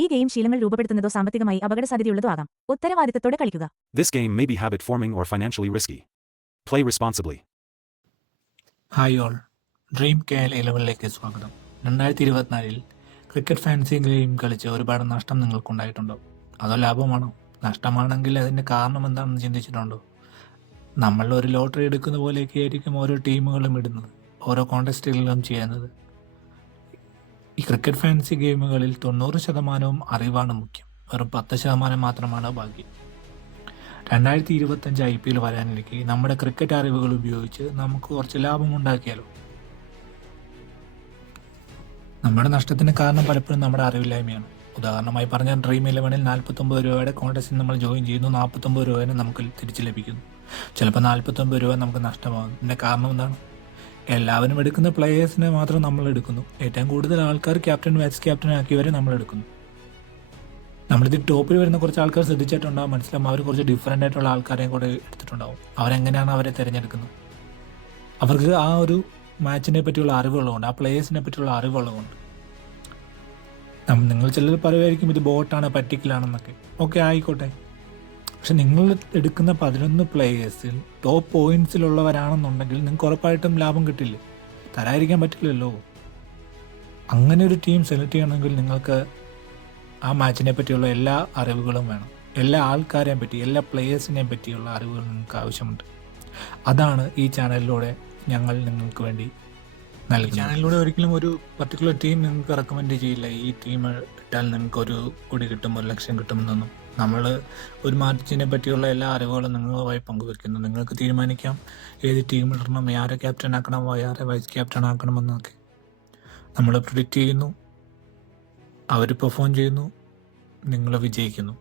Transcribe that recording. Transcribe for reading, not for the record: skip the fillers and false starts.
ഈ ഗെയിം ശീലങ്ങൾ രൂപപ്പെടുത്തുന്നതോ സാമ്പത്തികമായി അപകടസാധ്യതയുള്ളതോ ആകാം. ഉത്തരവാദിത്തത്തോടെ കളിക്കുക. This game may be habit-forming or financially risky. Play responsibly. Hi all, dream KL 11ലേക്ക് സ്വാഗതം. 2024 ക്രിക്കറ്റ് ഫാൻസി ഗെയിം കളിച്ച് ഒരുപാട് നഷ്ടം നിങ്ങൾക്കുണ്ടായിട്ടുണ്ടോ? അതോ ലാഭമാണോ? നഷ്ടമാണെങ്കിൽ അതിൻ്റെ കാരണം എന്താണെന്ന് ചിന്തിച്ചിട്ടുണ്ടോ? നമ്മൾ ഒരു ലോട്ടറി എടുക്കുന്ന പോലെയൊക്കെ ആയിരിക്കും ഓരോ ടീമുകളും ഇടുന്നത്, ഓരോ കോൺടെസ്റ്റുകളിലും ചെയ്യുന്നത്. ഈ ക്രിക്കറ്റ് ഫാൻസി ഗെയിമുകളിൽ 90% അറിവാണ് മുഖ്യം, വെറും 10% മാത്രമാണ് ബാക്കി. 2025 IPL വരാനിരിക്കെ നമ്മുടെ ക്രിക്കറ്റ് അറിവുകൾ ഉപയോഗിച്ച് നമുക്ക് കുറച്ച് ലാഭമുണ്ടാക്കിയാലോ? നമ്മുടെ നഷ്ടത്തിന് കാരണം പലപ്പോഴും നമ്മുടെ അറിവില്ലായ്മയാണ്. ഉദാഹരണമായി പറഞ്ഞാൽ ഡ്രീം 11ൽ 49 രൂപയുടെ കോൺടെസ്റ്റിൽ നമ്മൾ ജോയിൻ ചെയ്യുന്നു, 49 രൂപേനെ നമുക്ക് തിരിച്ചു ലഭിക്കുന്നു. ചിലപ്പോൾ 49 രൂപ നമുക്ക് നഷ്ടമാകും. ഇതിൻ്റെ കാരണം എന്താണ്? എല്ലാവരും എടുക്കുന്ന പ്ലേയേഴ്സിനെ മാത്രം നമ്മൾ എടുക്കുന്നു. ഏറ്റവും കൂടുതൽ ആൾക്കാർ ക്യാപ്റ്റൻ വൈസ് ക്യാപ്റ്റൻ ആക്കിയവരെ നമ്മൾ എടുക്കുന്നു. നമ്മളിത് ടോപ്പിൽ വരുന്ന കുറച്ച് ആൾക്കാർ ശ്രദ്ധിച്ചിട്ടുണ്ടാവും, മനസ്സിലാവും. അവർ കുറച്ച് ഡിഫറെൻ്റ് ആയിട്ടുള്ള ആൾക്കാരെയും കൂടെ എടുത്തിട്ടുണ്ടാവും. അവരെങ്ങനെയാണ് അവരെ തിരഞ്ഞെടുക്കുന്നത്? അവർക്ക് ആ ഒരു മാച്ചിനെ പറ്റിയുള്ള അറിവുള്ളതുകൊണ്ട്, ആ പ്ലേയേഴ്സിനെ പറ്റിയുള്ള അറിവുള്ളതുകൊണ്ട്. നിങ്ങൾ ചിലർ പറയുമായിരിക്കും ഇത് ബോട്ടാണ്, പറ്റിക്കലാണെന്നൊക്കെ. ഓക്കെ, ആയിക്കോട്ടെ. പക്ഷെ നിങ്ങൾ എടുക്കുന്ന 11 പ്ലേയേഴ്സിൽ ടോപ്പ് പോയിന്റ്സിലുള്ളവരാണെന്നുണ്ടെങ്കിൽ നിങ്ങൾക്ക് ഉറപ്പായിട്ടും ലാഭം കിട്ടില്ലേ? തരാതിരിക്കാൻ പറ്റില്ലല്ലോ. അങ്ങനെ ഒരു ടീം സെലക്ട് ചെയ്യണമെങ്കിൽ നിങ്ങൾക്ക് ആ മാച്ചിനെ പറ്റിയുള്ള എല്ലാ അറിവുകളും വേണം. എല്ലാ ആൾക്കാരെയും പറ്റി, എല്ലാ പ്ലേയേഴ്സിനെയും പറ്റിയുള്ള അറിവുകൾ നിങ്ങൾക്ക് ആവശ്യമുണ്ട്. അതാണ് ഈ ചാനലിലൂടെ ഞങ്ങൾ നിങ്ങൾക്ക് വേണ്ടി നൽകി. ചാനലിലൂടെ ഒരിക്കലും ഒരു പർട്ടിക്കുലർ ടീം നിങ്ങൾക്ക് റെക്കമെൻഡ് ചെയ്യില്ല. ഈ ടീം ഇട്ടാൽ നിങ്ങൾക്ക് ഒരു കോടി കിട്ടും, 1 ലക്ഷം കിട്ടുമെന്നൊന്നും. നമ്മൾ ഒരു മാച്ചിനെ പറ്റിയുള്ള എല്ലാ അറിവുകളും നിങ്ങളുമായി പങ്കുവെക്കുന്നു. നിങ്ങൾക്ക് തീരുമാനിക്കാം ഏത് ടീം ഇടണം, ആരെ ക്യാപ്റ്റൻ ആക്കണം, ആരെ വൈസ് ക്യാപ്റ്റൻ ആക്കണമെന്നൊക്കെ. നമ്മൾ പ്രിഡിക്റ്റ് ചെയ്യുന്നു, അവർ പെർഫോം ചെയ്യുന്നു, നിങ്ങൾ വിജയിക്കുന്നു.